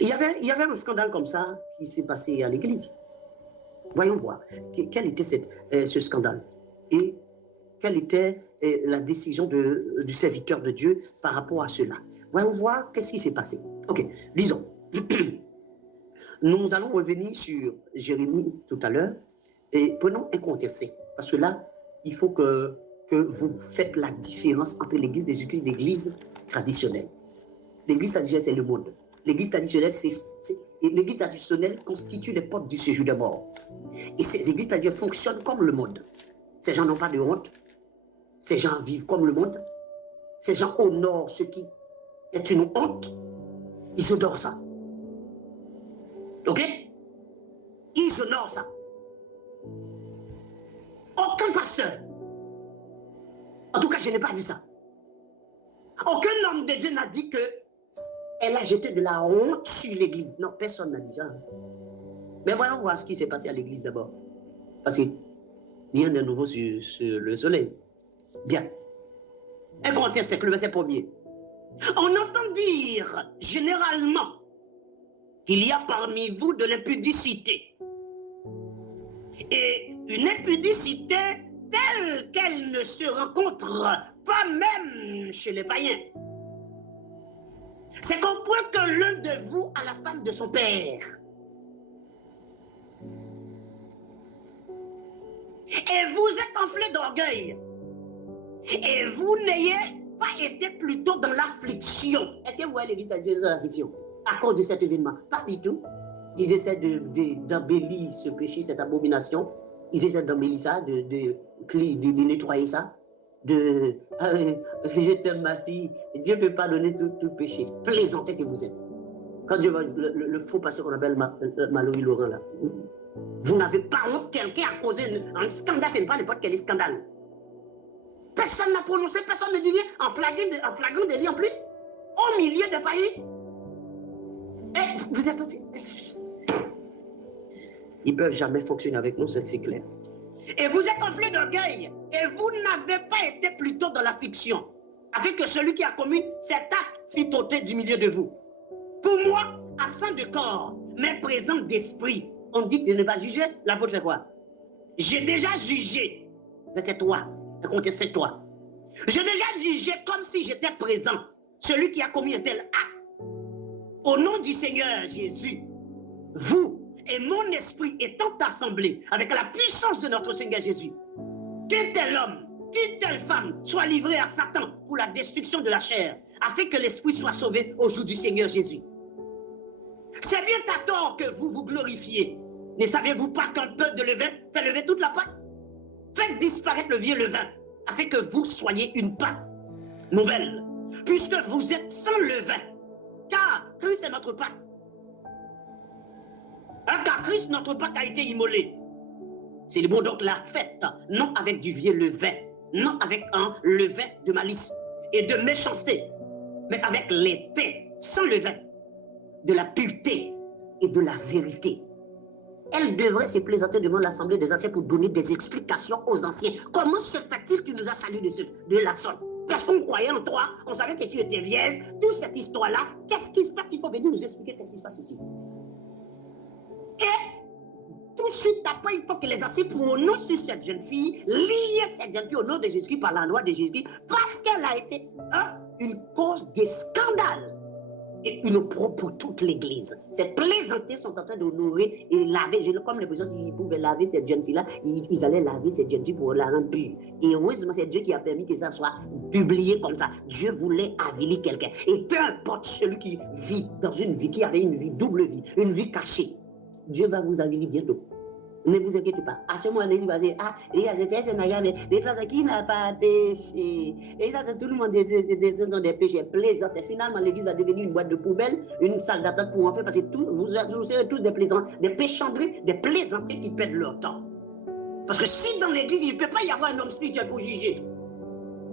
Il y avait un scandale comme ça qui s'est passé à l'église. Voyons voir quel était ce scandale et quelle était la décision du serviteur de Dieu par rapport à cela. Voyons voir qu'est-ce qui s'est passé. Ok, lisons. Nous allons revenir sur Jérémie tout à l'heure et prenons un contexte. Parce que là, il faut que vous faites la différence entre l'église de Jésus-Christ et l'église traditionnelle. L'église traditionnelle, c'est le monde. L'église traditionnelle, constitue les portes du séjour des morts. Et ces églises traditionnelles fonctionnent comme le monde. Ces gens n'ont pas de honte. Ces gens vivent comme le monde. Ces gens honorent ce qui est une honte. Ils honorent ça. Ok? Ils honorent ça. Aucun pasteur. En tout cas, je n'ai pas vu ça. Aucun homme de Dieu n'a dit qu'elle a jeté de la honte sur l'église. Non, personne n'a dit ça. Mais voyons voir ce qui s'est passé à l'église d'abord. Parce que rien de nouveau sur le soleil. Bien. 1 Corinthiens 5, le verset 1er. On entend dire généralement qu'il y a parmi vous de l'impudicité. Et une impudicité telle qu'elle ne se rencontre pas même chez les païens. C'est qu'au point que l'un de vous a la femme de son père. Et vous êtes enflé d'orgueil. Et vous n'ayez pas été plutôt dans l'affliction. Est-ce que vous voyez l'église dans l'affliction à cause de cet événement? Pas du tout. Ils essaient d'embellir ce péché, cette abomination. Ils essaient d'embellir ça, de nettoyer ça. Je t'aime ma fille. Dieu peut pardonner tout péché. Plaisanter que vous êtes. Quand Dieu va, le faux pasteur qu'on appelle Maloï Laurent là. Vous n'avez pas honte, quelqu'un a causé un scandale, ce n'est pas n'importe quel scandale. Personne n'a prononcé, personne ne dit rien, en flagrant délit en plus, au milieu de faillis. Et vous êtes... Ils ne peuvent jamais fonctionner avec nous, c'est clair. Et vous êtes enflé d'orgueil, et vous n'avez pas été plutôt dans l'affliction, afin que celui qui a commis cet acte fût ôté du milieu de vous. Pour moi, absent de corps, mais présent d'esprit, on dit de ne pas juger, l'apôtre fait quoi? J'ai déjà jugé, verset 3, c'est toi. J'ai déjà jugé comme si j'étais présent, celui qui a commis un tel acte. Au nom du Seigneur Jésus, vous et mon esprit étant assemblés avec la puissance de notre Seigneur Jésus, qu'un tel homme, qu'une telle femme soit livré à Satan pour la destruction de la chair, afin que l'esprit soit sauvé au jour du Seigneur Jésus. C'est bien à tort que vous vous glorifiez. Ne savez-vous pas qu'un peu de levain fait lever toute la pâte? Faites disparaître le vieux levain, afin que vous soyez une pâte nouvelle, puisque vous êtes sans levain, car Christ est notre pâte. Car Christ, notre pâte, a été immolé. C'est le bon donc la fête, non avec du vieux levain, non avec un levain de malice et de méchanceté, mais avec l'épée sans levain, de la pureté et de la vérité. Elle devrait se présenter devant l'assemblée des anciens pour donner des explications aux anciens. Comment se fait-il qu'il nous a salués de la sorte? Parce qu'on croyait en toi, on savait que tu étais vierge, toute cette histoire-là, qu'est-ce qui se passe? Il faut venir nous expliquer qu'est-ce qui se passe ici. Et tout de suite après, il faut que les anciens prononcent sur cette jeune fille, lier cette jeune fille au nom de Jésus-Christ par la loi de Jésus-Christ, parce qu'elle a été une cause de scandale. Et une opprobre pour toute l'église. Ces plaisantés sont en train d'honorer et laver. Comme les personnes, s'ils pouvaient laver cette jeune fille-là, ils allaient laver cette jeune fille pour la rendre pure. Et heureusement, c'est Dieu qui a permis que ça soit publié comme ça. Dieu voulait avilir quelqu'un. Et peu importe celui qui vit dans une vie, qui avait une vie, double vie, une vie cachée, Dieu va vous avilir bientôt. Ne vous inquiétez pas. À ce moment-là, il va dire, les personnes qui n'ont pas péché. Et là, tout le monde sont des péchés plaisants. Et finalement, l'église va devenir une boîte de poubelle, une salle d'attente pour en faire, parce que vous serez tous des plaisants, des péchandries, des plaisantés qui perdent leur temps. Parce que si dans l'église, il ne peut pas y avoir un homme spirituel pour juger.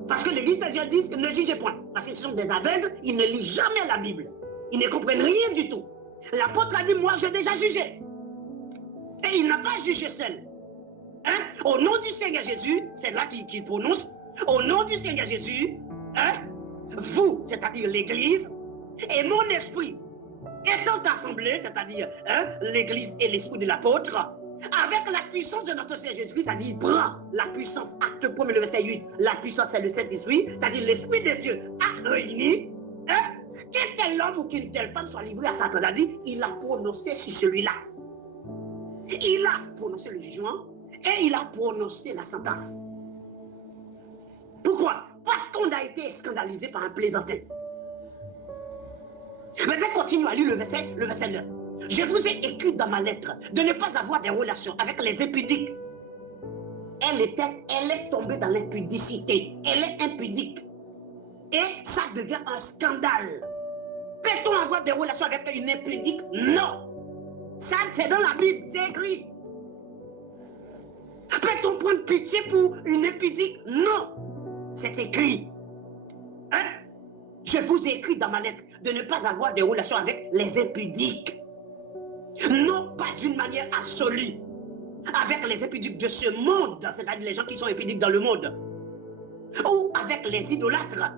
Parce que l'église dit ne jugez point. Parce que ce sont des aveugles, ils ne lisent jamais la Bible. Ils ne comprennent rien du tout. L'apôtre a dit, moi, j'ai déjà jugé. Et il n'a pas jugé seul. Hein? Au nom du Seigneur Jésus, c'est là qu'il prononce. Au nom du Seigneur Jésus, hein? Vous, c'est-à-dire l'église, et mon esprit, étant assemblés l'Assemblée, c'est-à-dire l'Église et l'Esprit de l'apôtre, avec la puissance de notre Seigneur Jésus-Christ, c'est-à-dire il prend la puissance, acte 1, le verset 8, la puissance c'est le Saint-Esprit, c'est-à-dire l'Esprit de Dieu a réuni, qu'un tel homme ou qu'une telle femme soit livré à Satan, c'est-à-dire il a prononcé sur celui-là. Il a prononcé le jugement et il a prononcé la sentence. Pourquoi? Parce qu'on a été scandalisé par un plaisantin. Maintenant, continue à lire le verset 9. Je vous ai écrit dans ma lettre de ne pas avoir des relations avec les impudiques. Elle est tombée dans l'impudicité. Elle est impudique. Et ça devient un scandale. Peut-on avoir des relations avec une impudique? Non. Ça, c'est dans la Bible, c'est écrit. Peut-on prendre pitié pour une impudique? Non. C'est écrit. Je vous ai écrit dans ma lettre de ne pas avoir de relations avec les impudiques. Non pas d'une manière absolue. Avec les impudiques de ce monde, c'est-à-dire les gens qui sont impudiques dans le monde. Ou avec les idolâtres.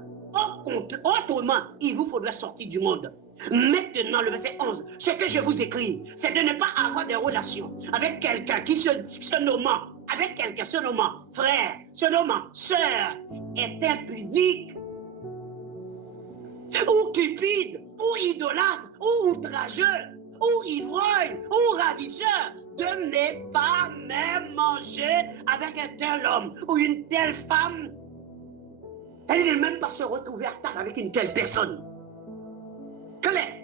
Autrement, il vous faudrait sortir du monde. Maintenant, le verset 11, ce que je vous écris, c'est de ne pas avoir de relations avec quelqu'un qui se nommant, avec quelqu'un se nommant frère, se nommant sœur, est impudique, ou cupide, ou idolâtre, ou outrageux, ou ivrogne, ou ravisseur, de ne pas même manger avec un tel homme ou une telle femme. Elle ne même pas se retrouver à table avec une telle personne. Claire.